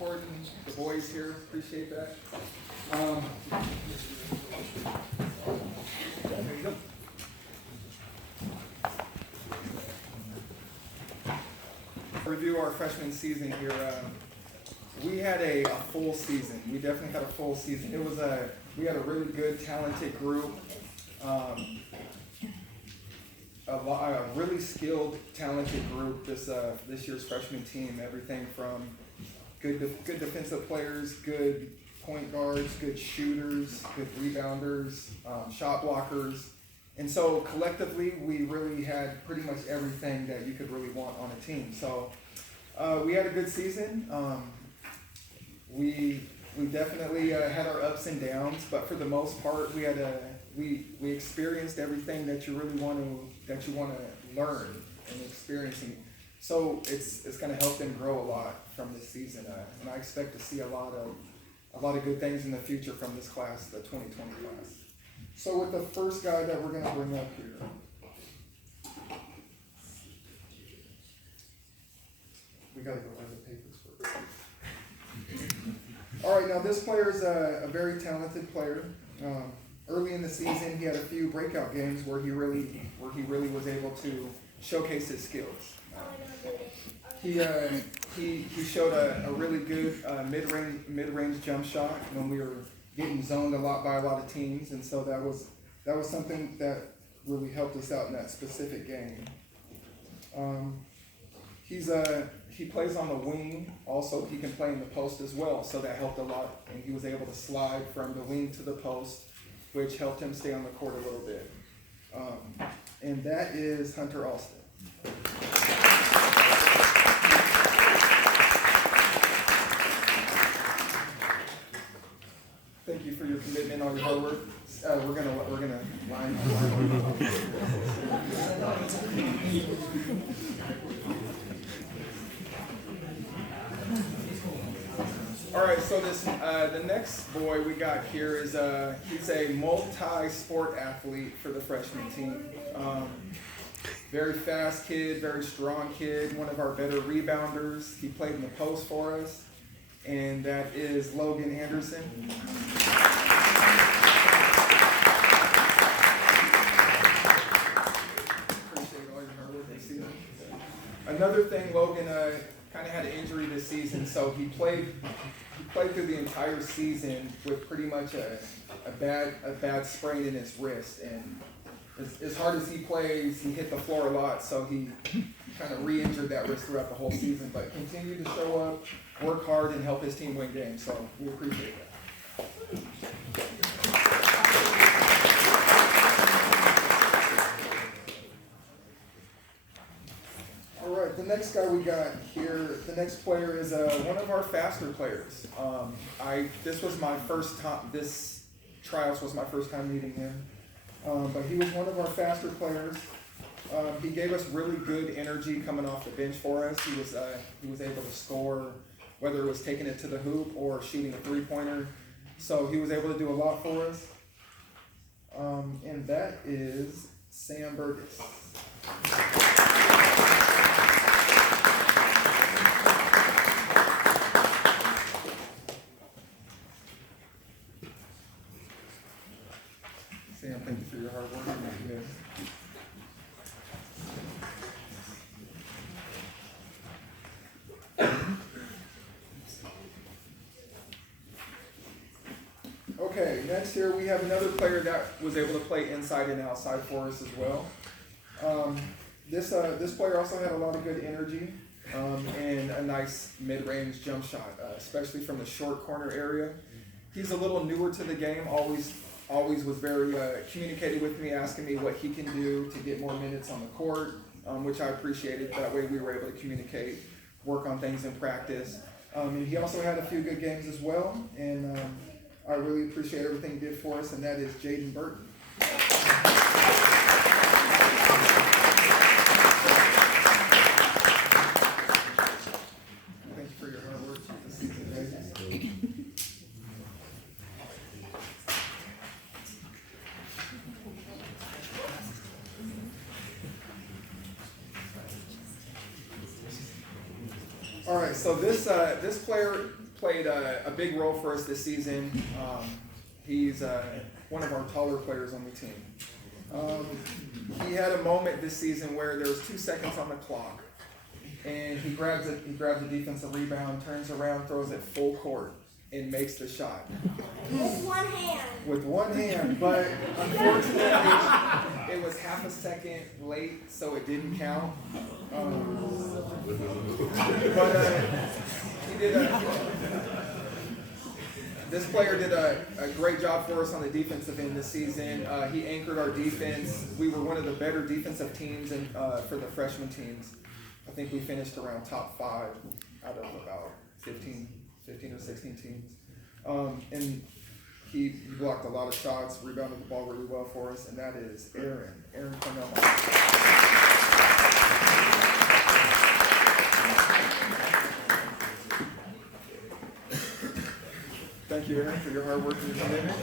supporting the boys here. Appreciate that. There you go. Review our freshman season here. We had a full season. We definitely had a full season. We had a really good, talented group. A really skilled, talented group. This year's freshman team. Everything from good defensive players, good point guards, good shooters, good rebounders, shot blockers. And so collectively, we really had pretty much everything that you could really want on a team. So we had a good season. We definitely had our ups and downs, but for the most part, we experienced everything that you really want to learn and experiencing. So it's going to help them grow a lot from this season, and I expect to see a lot of good things in the future from this class, the 2020 class. So with the first guy that we're going to bring up here, we got to go by the papers first. All right, now this player is a very talented player. Early in the season, he had a few breakout games where he really was able to showcase his skills. He showed a really good mid-range jump shot when we were getting zoned a lot by a lot of teams, and so that was something that really helped us out in that specific game. He plays on the wing. Also, he can play in the post as well, so that helped a lot. And he was able to slide from the wing to the post, which helped him stay on the court a little bit. And that is Hunter Alston. Thank you for your commitment on your hard work. We're gonna line. All right, so the next boy we got here is he's a multi-sport athlete for the freshman team. Very fast kid, very strong kid, one of our better rebounders. He played in the post for us, and that is Logan Anderson. Appreciate all your hard work this season. Another thing, Logan kind of had an injury this season, so he played through the entire season with pretty much a bad sprain in his wrist, and as hard as he plays, he hit the floor a lot, so he kind of re-injured that wrist throughout the whole season, but continued to show up, work hard, and help his team win games, so we appreciate that. All right, the next guy we got here, the next player is one of our faster players. This tryouts was my first time meeting him, but he was one of our faster players. He gave us really good energy coming off the bench for us. He was able to score, whether it was taking it to the hoop or shooting a three-pointer. So he was able to do a lot for us. And that is Sam Burgess. Sam, thank you for your hard work. Okay, next here we have another player that was able to play inside and outside for us as well. This player also had a lot of good energy and a nice mid-range jump shot, especially from the short corner area. He's a little newer to the game, always was very communicated with me, asking me what he can do to get more minutes on the court, which I appreciated. That way we were able to communicate, work on things in practice. And he also had a few good games as well, and I really appreciate everything he did for us, and that is Jaden Burton. Thank you for your hard work this season, guys. All right, so this player played a big role for us this season. He's one of our taller players on the team. He had a moment this season where there was 2 seconds on the clock, and he grabs a defensive rebound, turns around, throws it full court, and makes the shot. With one hand. With one hand, but unfortunately, it was half a second late, so it didn't count. This player did a great job for us on the defensive end this season. He anchored our defense. We were one of the better defensive teams for the freshman teams. I think we finished around top 5 out of about 15 or 16 teams. And he blocked a lot of shots, rebounded the ball really well for us, and that is Aaron Cornell. Thank you, Aaron, for your hard work and your commitment.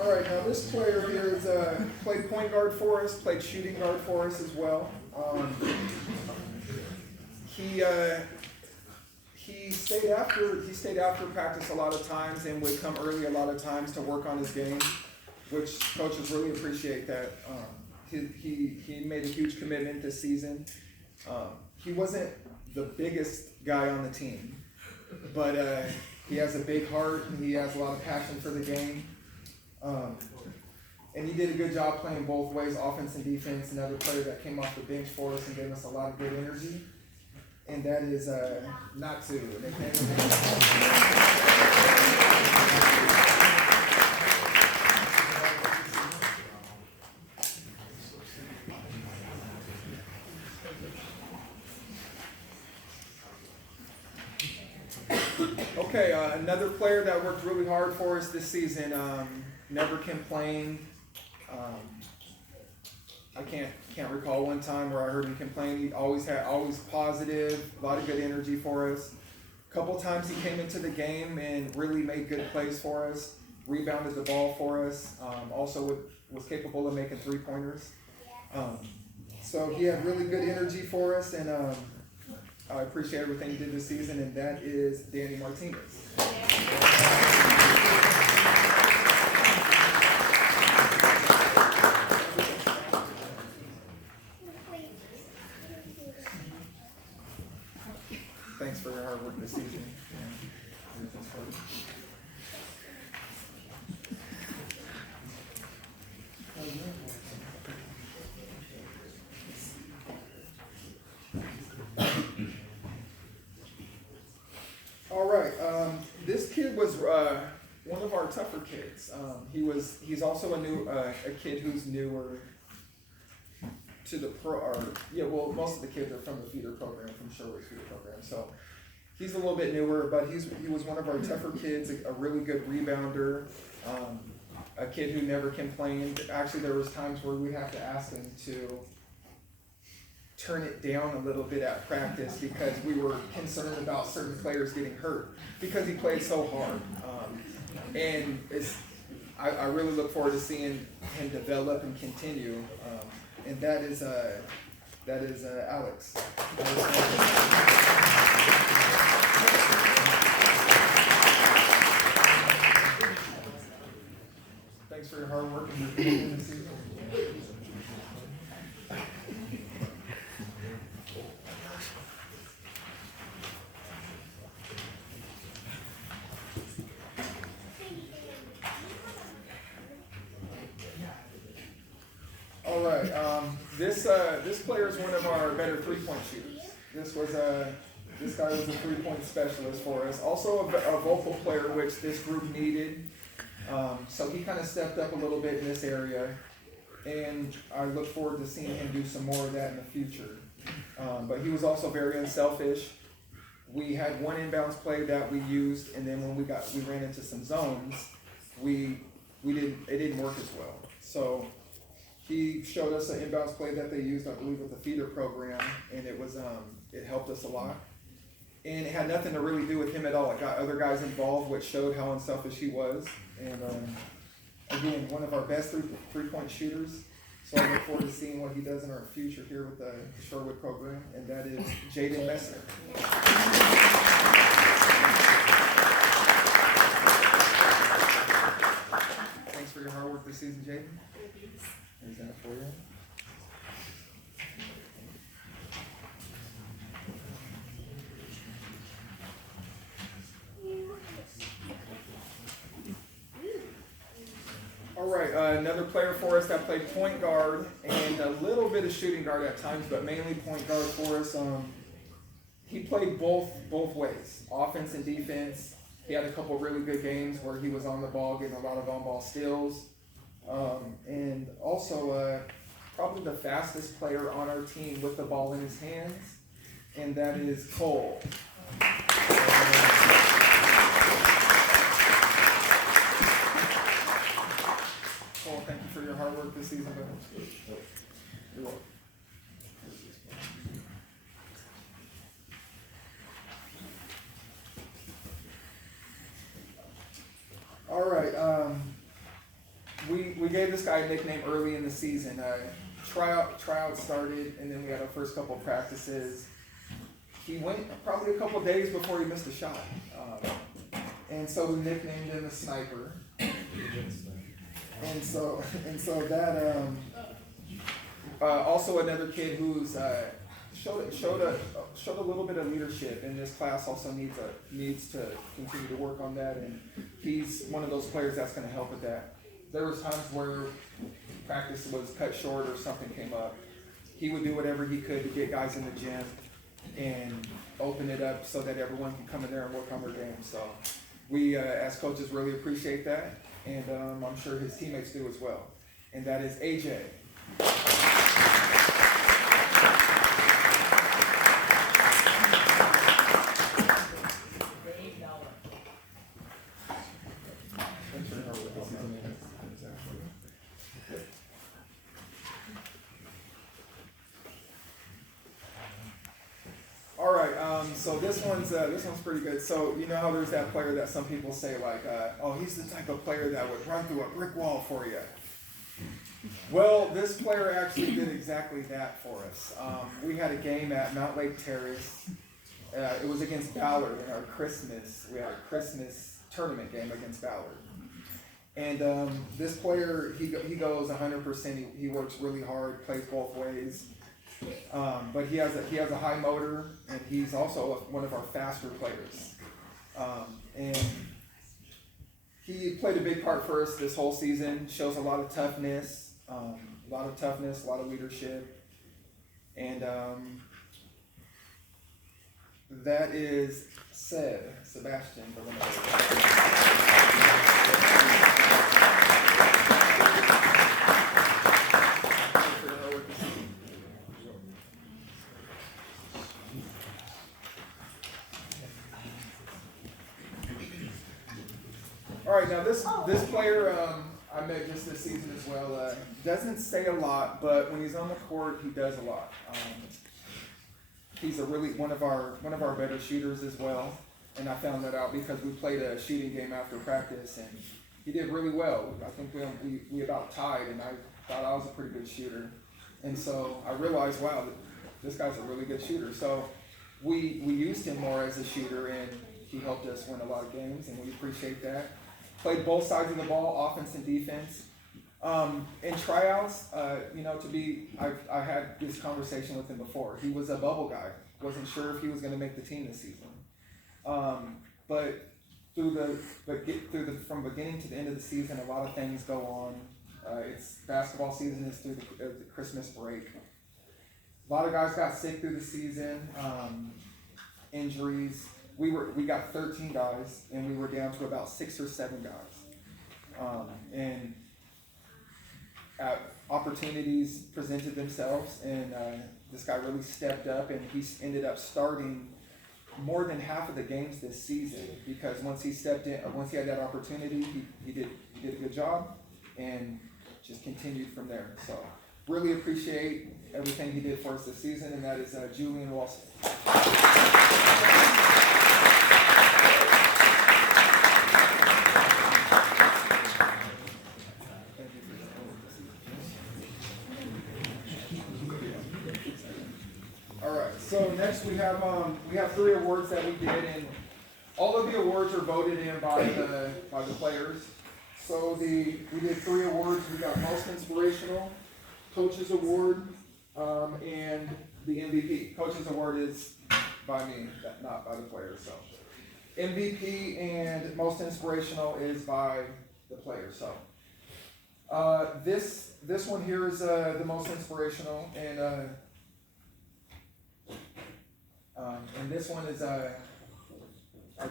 All right, now this player here has played point guard for us, played shooting guard for us as well. He stayed after practice a lot of times and would come early a lot of times to work on his game, which coaches really appreciate that. He made a huge commitment this season. He wasn't the biggest guy on the team, but he has a big heart and he has a lot of passion for the game. And he did a good job playing both ways, offense and defense. Another player that came off the bench for us and gave us a lot of good energy, and that is Natsu. Okay, another player that worked really hard for us this season. Never complained. I can't recall one time where I heard him complain. He always positive, a lot of good energy for us. A couple times he came into the game and really made good plays for us, rebounded the ball for us. Also was capable of making 3-pointers. So he had really good energy for us, and I appreciate everything he did this season, and that is Danny Martinez. Thanks for your hard work this season. All right, this kid was one of our tougher kids. He's also a kid who's newer to the most of the kids are from the feeder program, from Sherwood's feeder program. So he's a little bit newer, but he was one of our tougher kids, a really good rebounder, a kid who never complained. Actually, there was times where we have to ask him to turn it down a little bit at practice because we were concerned about certain players getting hurt because he played so hard. I really look forward to seeing him develop and continue. And that is Alex. Thanks for your hard work and your commitment this season. All right, this player is one of our better 3-point shooters. This guy was a 3-point specialist for us. Also a vocal player, which this group needed. So he kind of stepped up a little bit in this area, and I look forward to seeing him do some more of that in the future. But he was also very unselfish. We had one inbounds play that we used, and then when we ran into some zones, it didn't work as well. So he showed us an inbounds play that they used, I believe, with the feeder program, and it helped us a lot. And it had nothing to really do with him at all. It got other guys involved, which showed how unselfish he was. And Again, one of our best three-point shooters. So I look forward to seeing what he does in our future here with the Shorewood program, and that is Jaden Messner. Thanks for your hard work this season, Jaden. Here's that for you. All right, another player for us that played point guard and a little bit of shooting guard at times, but mainly point guard for us. He played both ways, offense and defense. He had a couple really good games where he was on the ball, getting a lot of on-ball steals. And also probably the fastest player on our team with the ball in his hands, and that is Cole. Cole, thank you for your hard work this season. You're welcome. All right, we gave this guy a nickname early in the season. Tryout started, and then we had our first couple of practices. He went probably a couple of days before he missed a shot, and so we nicknamed him the Sniper. And so that also another kid who's showed a little bit of leadership in this class. Also needs to continue to work on that, and he's one of those players that's going to help with that. There was times where practice was cut short or something came up. He would do whatever he could to get guys in the gym and open it up so that everyone can come in there and work on their game. So we, as coaches, really appreciate that, and I'm sure his teammates do as well. And that is AJ. All right, so this one's pretty good. So you know how there's that player that some people say like, oh, he's the type of player that would run through a brick wall for you. Well, this player actually did exactly that for us. We had a game at Mount Lake Terrace. It was against Ballard in our Christmas. We had a Christmas tournament game against Ballard. And this player, he goes 100%. He works really hard, plays both ways. But he has a high motor, and he's also one of our faster players. And he played a big part for us this whole season. Shows a lot of toughness, a lot of leadership, and that is Sebastian. All right, now this player I met just this season as well. Doesn't say a lot, but when he's on the court, he does a lot. He's one of our better shooters as well, and I found that out because we played a shooting game after practice, and he did really well. I think we about tied, and I thought I was a pretty good shooter, and so I realized, wow, this guy's a really good shooter. So we used him more as a shooter, and he helped us win a lot of games, and we appreciate that. Played both sides of the ball, offense and defense. In tryouts, I had this conversation with him before. He was a bubble guy. Wasn't sure if he was going to make the team this season. But from beginning to the end of the season, a lot of things go on. It's basketball season is through the Christmas break. A lot of guys got sick through the season, injuries. We got 13 guys, and we were down to about 6 or 7 guys. And opportunities presented themselves, and this guy really stepped up, and he ended up starting more than half of the games this season because once he stepped in, or once he had that opportunity, he did a good job, and just continued from there. So really appreciate everything he did for us this season, and that is Julian Walston. So next we have 3 awards that we did, and all of the awards are voted in by the players. So we did 3 awards. We got most inspirational, coaches award, and the MVP. Coaches award is by me, not by the players. So MVP and most inspirational is by the players. So this one here is the most inspirational, and this one is I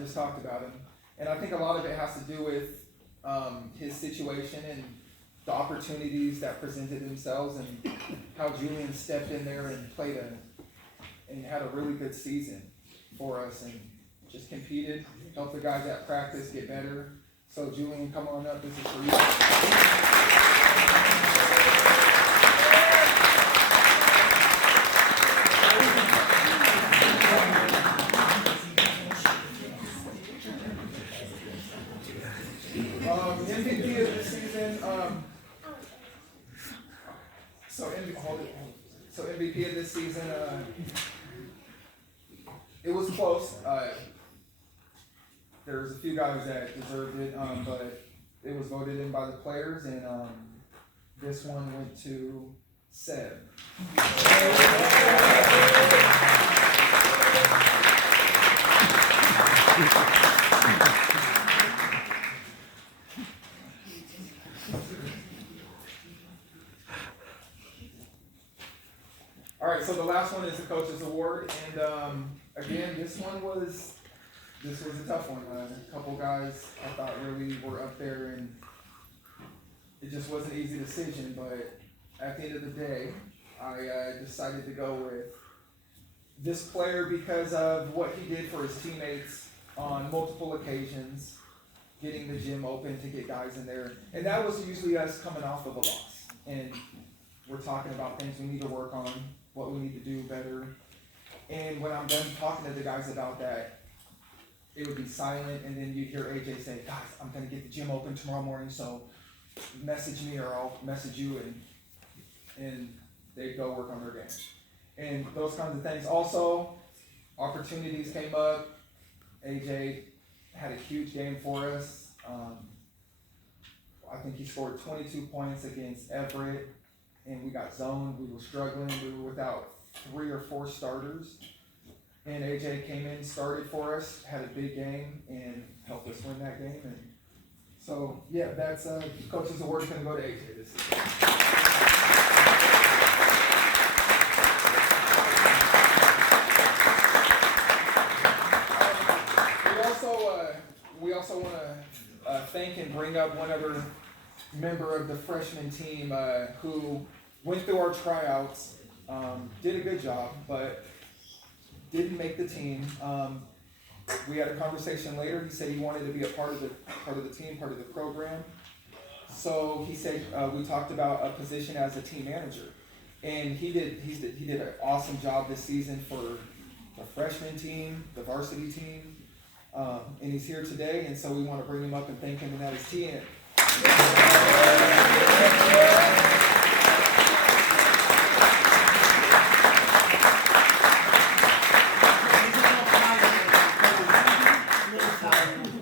just talked about him, and I think a lot of it has to do with his situation and the opportunities that presented themselves, and how Julian stepped in there and played and had a really good season for us, and just competed, helped the guys at practice get better. So Julian, come on up. This is for you. MVP of this season, so MVP of this season, it was close. There was a few guys that deserved it, but it was voted in by the players, and this one went to Seb. All right, so the last one is the coaches award, and again, this was a tough one. A couple guys I thought really were up there, and it just wasn't an easy decision. But at the end of the day, I decided to go with this player because of what he did for his teammates on multiple occasions, getting the gym open to get guys in there, and that was usually us coming off of a loss, and we're talking about things we need to work on, what we need to do better. And when I'm done talking to the guys about that, it would be silent, and then you'd hear AJ say, guys, I'm going to get the gym open tomorrow morning, so message me or I'll message you, and they'd go work on their game. And those kinds of things. Also, opportunities came up. AJ had a huge game for us. I think he scored 22 points against Everett, and we got zoned. We were struggling. We were without 3 or 4 starters. And AJ came in, started for us, had a big game, and helped us win that game. And so, yeah, that's Coach's Award is going to go to AJ this season. We also want to thank and bring up one other member of the freshman team who went through our tryouts, did a good job, but didn't make the team. We had a conversation later. He said he wanted to be a part of the team, part of the program. So he said we talked about a position as a team manager, and he did an awesome job this season for the freshman team, the varsity team. And he's here today, and so we want to bring him up and thank him, and that is TN.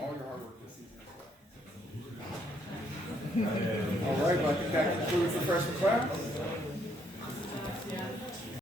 All your hard work this season as well. All right, well, I think that concludes the freshman class.